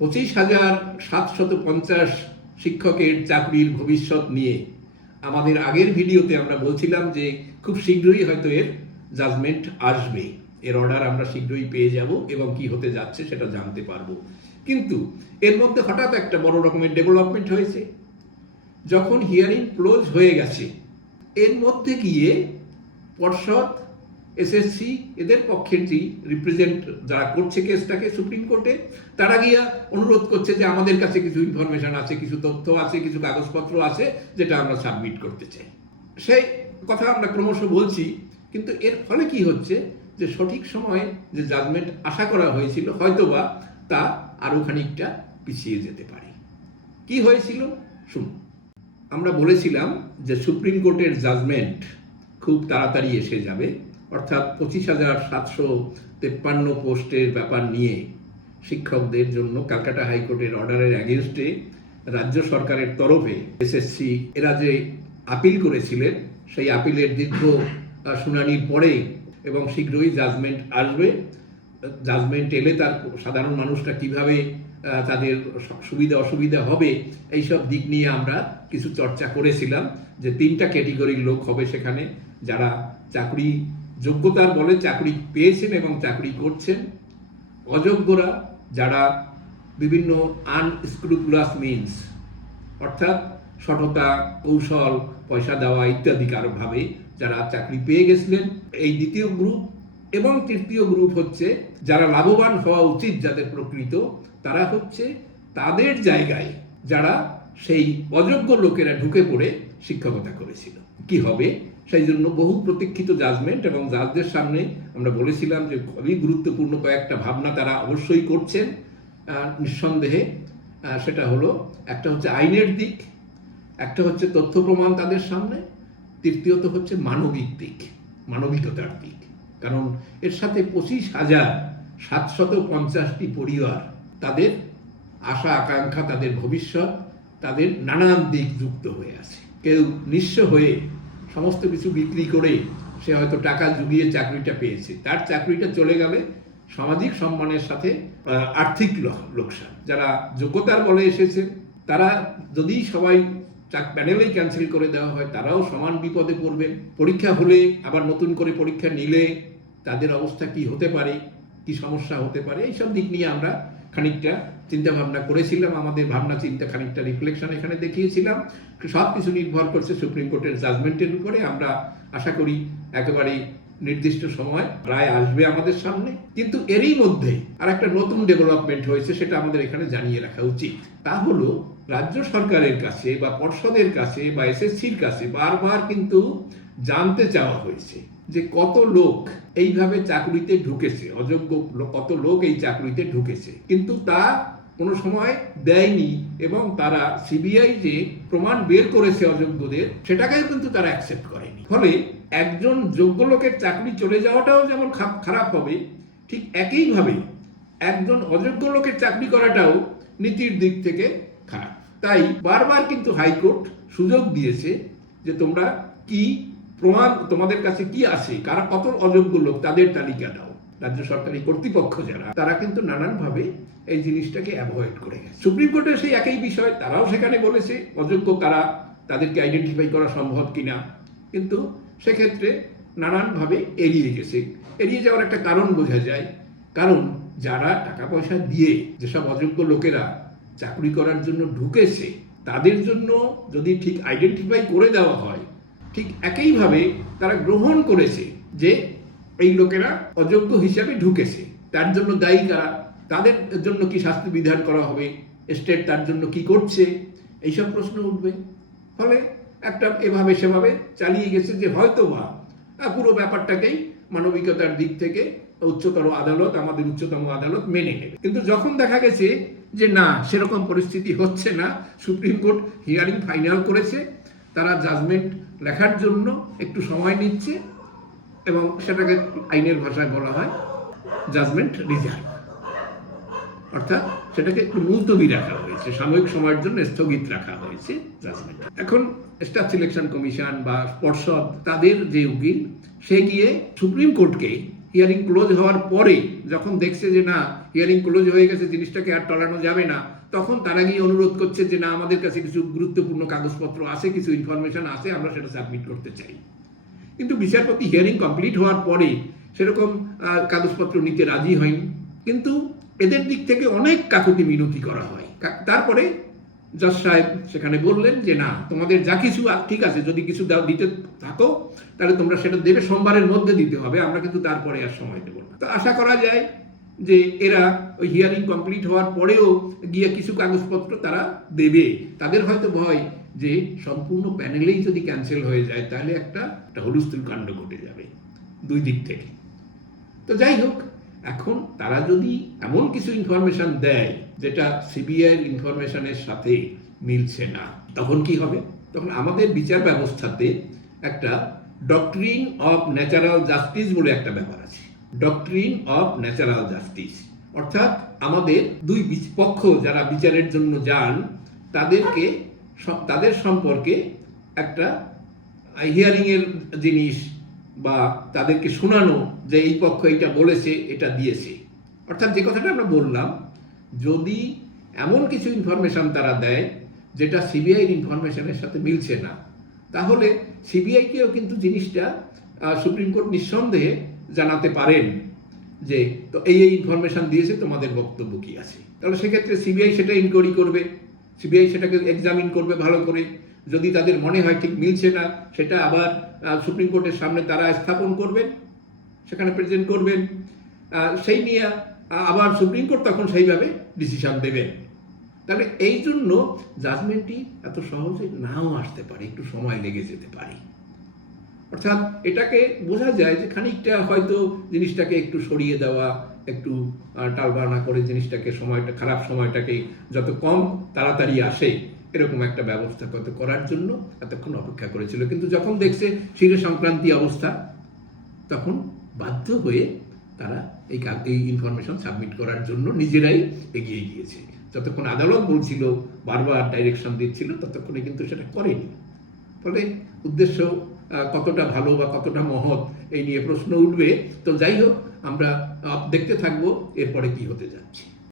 পঁচিশ হাজার সাতশত পঞ্চাশ শিক্ষকের চাকরির ভবিষ্যৎ নিয়ে। আমাদের আগের ভিডিওতে আমরা বলছিলাম যে খুব শীঘ্রই হয়তো এর জাজমেন্ট আসবে। এর অর্ডার আমরা শীঘ্রই পেয়ে যাব এবং কি হতে যাচ্ছে সেটা জানতে পারব। কিন্তু এর মধ্যে হঠাৎ একটা বড় রকমের ডেভেলপমেন্ট হয়েছে। যখন হিয়ারিং ক্লোজ হয়ে গেছে, এর মধ্যে গিয়ে পর্ষদ এসএসসি এদের পক্ষের যে রিপ্রেজেন্ট যারা করছে কেসটাকে সুপ্রিম কোর্টে তারা গিয়া অনুরোধ করছে যে আমাদের কাছে কিছু ইনফরমেশন আছে, কিছু তথ্য আছে, কিছু কাগজপত্র আছে, যেটা আমরা সাবমিট করতে চাই। সেই কথা আমরা ক্রমশ বলছি, কিন্তু এর ফলে কি হচ্ছে যে সঠিক সময়ে যে জাজমেন্ট আশা করা হয়েছিল, হয়তোবা তা আরও খানিকটা পিছিয়ে যেতে পারে। কি হয়েছিল? শুনুন। আমরা বলেছিলাম যে সুপ্রিম কোর্টের জাজমেন্ট খুব তাড়াতাড়ি এসে যাবে। অর্থাৎ পঁচিশ হাজার সাতশো তেপ্পান্ন পোস্টের ব্যাপার নিয়ে শিক্ষকদের জন্য ক্যালকাটা হাইকোর্টের অর্ডারের অ্যাগেনস্টে রাজ্য সরকারের তরফে এসএসসি এরা যে আপিল করেছিলেন, সেই আপিলের দীর্ঘ শুনানির পরে এবং শীঘ্রই জাজমেন্ট আসবে। জাজমেন্ট এলে তার সাধারণ মানুষরা কীভাবে তাদের সুবিধা অসুবিধা হবে, এইসব দিক নিয়ে আমরা কিছু চর্চা করেছিলাম যে তিনটা ক্যাটেগরির লোক হবে সেখানে, যারা চাকরি যোগ্যতার বলে চাকরি পেয়েছেন এবং চাকরি করছেন। অযোগ্যরা যারা বিভিন্ন আনস্ক্রুপুলাস মিনস অর্থাৎ সঠতা, কৌশল, পয়সা দেওয়া ইত্যাদি কারোভাবে যারা চাকরি পেয়ে গেছিলেন। এই দ্বিতীয় গ্রুপ এবং তৃতীয় গ্রুপ হচ্ছে যারা লাভবান হওয়া উচিত যাদের প্রকৃত, তারা হচ্ছে তাদের জায়গায় যারা সেই অযোগ্য লোকেরা ঢুকে পড়ে শিক্ষকতা করেছিল। কি হবে? সেই জন্য বহু প্রতীক্ষিত জাজমেন্ট এবং জাজদের সামনে আমরা বলেছিলাম যে খুবই গুরুত্বপূর্ণ কয়েকটা ভাবনা তারা অবশ্যই করছেন। নিঃসন্দেহে সেটা হলো একটা হচ্ছে আইনের দিক, একটা হচ্ছে তথ্য প্রমাণ তাদের সামনে, তৃতীয়ত হচ্ছে মানবিক দিক, মানবিকতার দিক। কারণ এর সাথে পঁচিশ হাজার সাতশত পঞ্চাশটি পরিবার তাদের আশা, আকাঙ্ক্ষা, তাদের ভবিষ্যৎ, তাদের নানান দিক যুক্ত হয়ে আছে। কেউ নিঃস্ব হয়ে সমস্ত কিছু বিক্রি করে সে হয়তো টাকা জুগিয়ে চাকরিটা পেয়েছে। তার চাকরিটা চলে গেলে সামাজিক সম্মানের সাথে আর্থিক লোকসান। যারা যোগ্যতার বলে এসেছে, তারা যদি সবাই চাক প্যানেলেই ক্যান্সেল করে দেওয়া হয়, তারাও সমান বিপদে পড়বে। পরীক্ষা হলে, আবার নতুন করে পরীক্ষা নিলে তাদের অবস্থা কি হতে পারে, কি সমস্যা হতে পারে, এইসব দিক নিয়ে আমরা খানিকটা চিন্তা ভাবনা করেছিলাম, আমাদের ভাবনা চিন্তা খানিকটা রিফ্লেকশন এখানে দেখিয়েছিলাম। সব কিছু নির্ভর করছে সুপ্রিম কোর্টের জাজমেন্টের উপরে। আমরা আশা করি একেবারে নির্দিষ্ট সময় রায় আসবে আমাদের সামনে। কিন্তু এরই মধ্যে আর একটা নতুন ডেভেলপমেন্ট হয়েছে, সেটা আমাদের এখানে জানিয়ে রাখা উচিত। তা হলো, রাজ্য সরকারের কাছে বা পর্ষদের কাছে বা এসএসসির কাছে বারবার কিন্তু জানতে চাওয়া হয়েছে যে কত লোক এইভাবে চাকরিতে ঢুকেছে। অযোগ্য কত লোক এই চাকরিতে ঢুকেছে। কিন্তু তা কোনো সময় দেয়নি এবং তারা সিবিআই যে প্রমাণ বের করেছে অযোগ্যদের, সেটাকেও কিন্তু তারা অ্যাকসেপ্ট করেনি। ফলে একজন যোগ্য লোকের চাকরি চলে যাওয়াটাও যেমন খারাপ হবে, ঠিক একইভাবে একজন অযোগ্য লোকের চাকরি করাটাও নীতির দিক থেকে খারাপ। তাই বারবার কিন্তু হাইকোর্ট সুযোগ দিয়েছে যে তোমরা কি প্রমাণ, তোমাদের কাছে কি আছে, কারা কত অযোগ্য লোক, তাদের তালিকা দাও। রাজ্য সরকারি কর্তৃপক্ষ যারা, তারা কিন্তু নানানভাবে এই জিনিসটাকে অ্যাভয়েড করে গেছে। সুপ্রিম কোর্টের সেই একই বিষয়, তারাও সেখানে বলেছে, অযোগ্য কারা, তাদেরকে আইডেন্টিফাই করা সম্ভব কিনা। কিন্তু সেক্ষেত্রে নানানভাবে এড়িয়ে গেছে। এড়িয়ে যাওয়ার একটা কারণ বোঝা যায়। কারণ যারা টাকা পয়সা দিয়ে যেসব অযোগ্য লোকেরা চাকরি করার জন্য ঢুকেছে, তাদের জন্য যদি ঠিক আইডেন্টিফাই করে দেওয়া হয়, ঠিক একইভাবে তারা গ্রহণ করেছে যে এই লোকেরা অযোগ্য হিসাবে ঢুকেছে। তার জন্য দায়ী কারা? তাদের জন্য কি শাস্তি বিধান করা হবে? স্টেট তার জন্য কি করছে? এইসব প্রশ্ন উঠবে। ফলে একটা এভাবে সেভাবে চালিয়ে গেছে যে হয়তো বা পুরো ব্যাপারটাকেই মানবিকতার দিক থেকে উচ্চতর আদালত, আমাদের উচ্চতম আদালত মেনে নেবে। কিন্তু যখন দেখা গেছে যে না, সেরকম পরিস্থিতি হচ্ছে না, সুপ্রিম কোর্ট হিয়ারিং ফাইনাল করেছে, তারা জাজমেন্ট লেখার জন্য একটু সময় নিচ্ছে এবং সেটাকে আইনের ভাষায় বলা হয় জাজমেন্ট রিজার্ভ অর্থাৎ সেটাকে একটু মুলতবি রাখা হয়েছে, সাময়িক সময়ের জন্য স্থগিত রাখা হয়েছে জাজমেন্ট এখন স্টাফ সিলেকশন কমিশন বা পর্ষদ, তাদের যে উকিল, সে গিয়ে সুপ্রিম কোর্টকে হিয়ারিং ক্লোজ হওয়ার পরে যখন দেখছে যে না হিয়ারিং ক্লোজ হয়ে গেছে, জিনিসটাকে আর টলানো যাবে না, তখন তারা গিয়ে অনুরোধ করছে যে না, আমাদের কাছে কিছু গুরুত্বপূর্ণ কাগজপত্র আছে, কিছু ইনফরমেশন আছে, আমরা সেটা সাবমিট করতে চাই। কিন্তু বিচারপতি হিয়ারিং কমপ্লিট হওয়ার পরে সেরকম কাগজপত্র নিতে রাজি হয়নি। কিন্তু এদের দিক থেকে অনেক কাকুতি মিনতি করা হয়। তারপরে জজ সাহেব সেখানে বললেন যে, না, তোমাদের যা কিছু ঠিক আছে, যদি কিছু দাও, দিতে থাকো, তাহলে তোমরা সেটা দেবে, সোমবারের মধ্যে দিতে হবে, আমরা কিন্তু তারপরে আর সময় দেবো না। তো আশা করা যায় যে, এরা ওই হিয়ারিং কমপ্লিট হওয়ার পরেও গিয়ে কিছু কাগজপত্র তারা দেবে। তাদের হয়তো ভয় যে সম্পূর্ণ প্যানেলেই যদি ক্যান্সেল হয়ে যায়, তাহলে একটা একটা কাণ্ড ঘটে যাবে দুই দিক থেকে। তো যাই হোক, এখন তারা যদি এমন কিছু ইনফরমেশন দেয়, যেটা সিবিআই ইনফরমেশনের সাথে মিলছে না, তখন কি হবে? তখন আমাদের বিচার ব্যবস্থাতে একটা ডক্টরিন অফ ন্যাচারাল জাস্টিস বলে একটা ব্যাপার আছে। ডক্টরিন অফ ন্যাচারাল জাস্টিস অর্থাৎ আমাদের দুই পক্ষ যারা বিচারের জন্য যান, তাদেরকে তাদের সম্পর্কে একটা হিয়ারিংয়ের জিনিস বা তাদেরকে শোনানো যে এই পক্ষ এটা বলেছে, এটা দিয়েছে। অর্থাৎ যে কথাটা আমরা বললাম, যদি এমন কিছু ইনফরমেশন তারা দেয় যেটা সিবিআইয়ের ইনফরমেশনের সাথে মিলছে না, তাহলে সিবিআইকেও কিন্তু জিনিসটা সুপ্রিম কোর্ট নিঃসন্দেহে জানাতে পারেন যে, তো এই এই ইনফরমেশন দিয়েছে, তোমাদের বক্তব্য কি আছে? তাহলে সেক্ষেত্রে সিবিআই সেটা ইনকোয়ারি করবে। সিবিআই সেটাকে এক্সামিন করবে ভালো করে। যদি তাদের মনে হয় ঠিক মিলছে না, সেটা আবার সুপ্রিম কোর্টের সামনে তারা স্থাপন করবেন সেখানে প্রেজেন্ট করবেন। সেই নিয়ে আবার সুপ্রিম কোর্ট তখন সেইভাবে ডিসিশন দেবেন তাহলে এই জন্য জাজমেন্টটি এত সহজে নাও আসতে পারে, একটু সময় লেগে যেতে পারে। অর্থাৎ এটাকে বোঝা যায় যে খানিকটা হয়তো জিনিসটাকে একটু সরিয়ে দেওয়া একটু টালবানা করে জিনিসটাকে, সময়টা, খারাপ সময়টাকে যত কম তাড়াতাড়ি আসে, এরকম একটা ব্যবস্থা কত করার জন্য এতক্ষণ অপেক্ষা করেছিল। কিন্তু যখন দেখছে শিরে সংক্রান্তি অবস্থা, তখন বাধ্য হয়ে তারা এই এই ইনফরমেশন সাবমিট করার জন্য নিজেরাই এগিয়ে গিয়েছে। যতক্ষণ আদালত বলছিল, বারবার ডাইরেকশন দিচ্ছিল, ততক্ষণে কিন্তু সেটা করেনি। ফলে উদ্দেশ্য কতটা ভালো বা কতটা মহৎ, এই নিয়ে প্রশ্ন উঠবে। তো যাই হোক আমরা দেখতে থাকব এরপরে কি হতে যাচ্ছে।